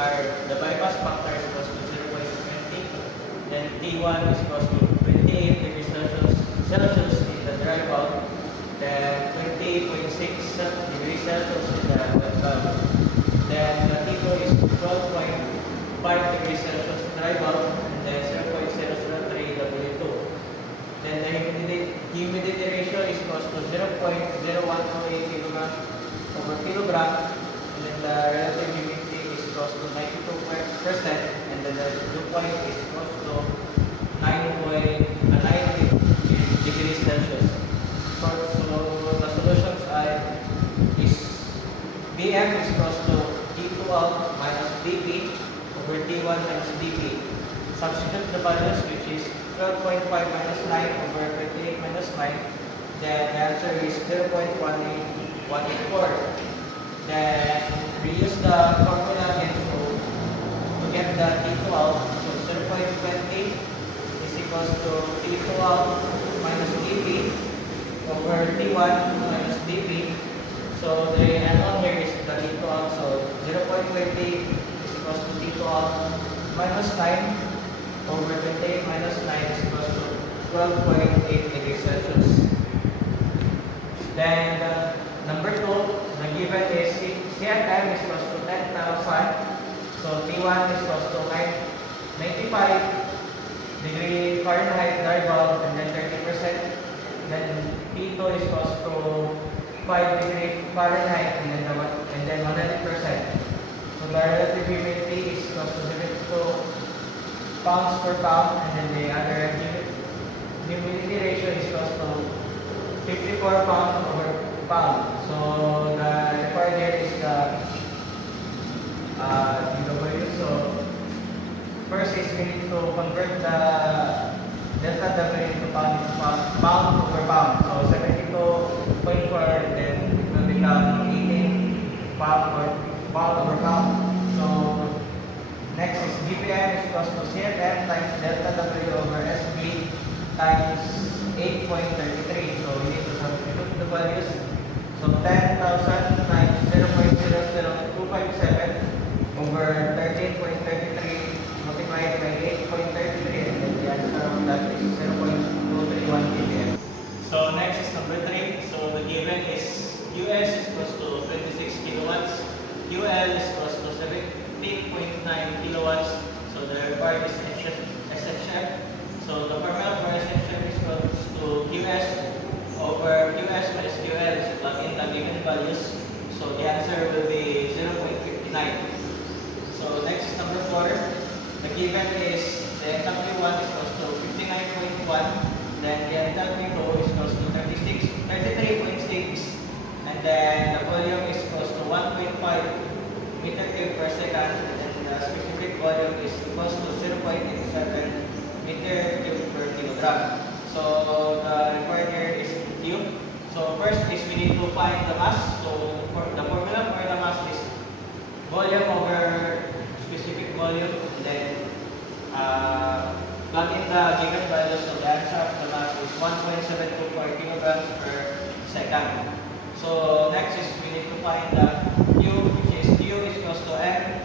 are the bypass factor is equals to 0.20, then T1 is equals to 28 degrees Celsius in the dry bulb, then 28.6 degrees Celsius in the wet bulb. Then the T2 is 12.5 degrees Celsius dry bulb, and then 0.003 W2. Then the humidity ratio is equals to 0.0128 kilogram over kilogram, and then the relative humidity is equals to 92%, and then the dew point is equals to 90 degrees Celsius. So the solutions is Bm is equals to T2 out minus dP over T1 minus dP. Substitute the values, which is 12.5 minus 9 over 28 minus 9. Then the answer is 0.184. Then we use the formula again to get the T2 out. So 0.20 is equals to T2 out minus dP over T1 minus dP. So the unknown here is the T2 out. So 0.20 is equals to T2 out minus 9 over 28 minus 9 is equals to 12.8 degrees Celsius. Then number 2, the given is CFM is equals to 10,000. So T1 is equals to 95 degree Fahrenheit dry bulb, and then 30%. Then T2 is equals to 5 degree Fahrenheit, and then 100%. So the relative humidity is equals to 72 pounds per pound, and then the other humidity ratio is equals to 54 pounds over pound. So the required here is the DW. So first is we need to convert the delta W into pound over pound. So 72.4, and then it will become 18 pound over pound. So next is GPM is equals to CFM times delta W over SB times 8.33. So we need to substitute the values. So 10,000 times 0.00257 over 13.33 multiplied by 8.33, and then the answer of that is 0.231 kPm. So next is number 3. So the given is US is equals to 26 kilowatts, UL is equals to 17.9 kilowatts. So the required is SHF. So the formula for SHF is equals to QS over QS minus QL. So plug in the given values. So the answer will be 0.59. So next is number 4. The given is the enthalpy 1 is equals to 59.1. Then the enthalpy 2 is equals to 33.6. And then the volume is equals to 1.5 meter cube per second. And the specific volume is equals to 0.87 meter cube per kilogram. So the required here is Q. So first is we need to find the mass. So for the formula for the mass is volume over specific volume, and then plug in the given values. So the answer of the mass is 1.724 kilograms per second. So next is we need to find the Q, which is Q is equals to M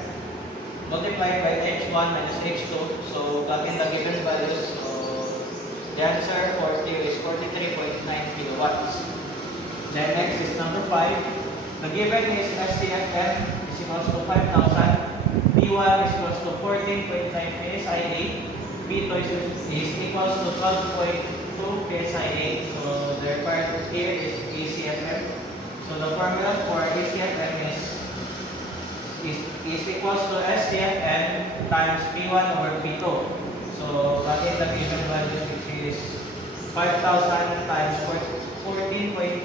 multiplied by H1 minus H2. So plug in the given values. So the answer for Q is 43.9 kilowatts. Then next is number 5. The given is SCFM is equals to 5,000. P1 is equals to 14.9 psia. P2 is equals to 12.2 psia. So the required here is ACFM. So the formula for ACFM is equals to SCFM times P1 over P2. So plug in the given value, which is 5,000 times 14.9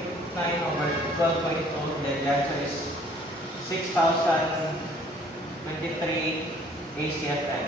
over 12.2. Then the answer is 6,023 ACFM.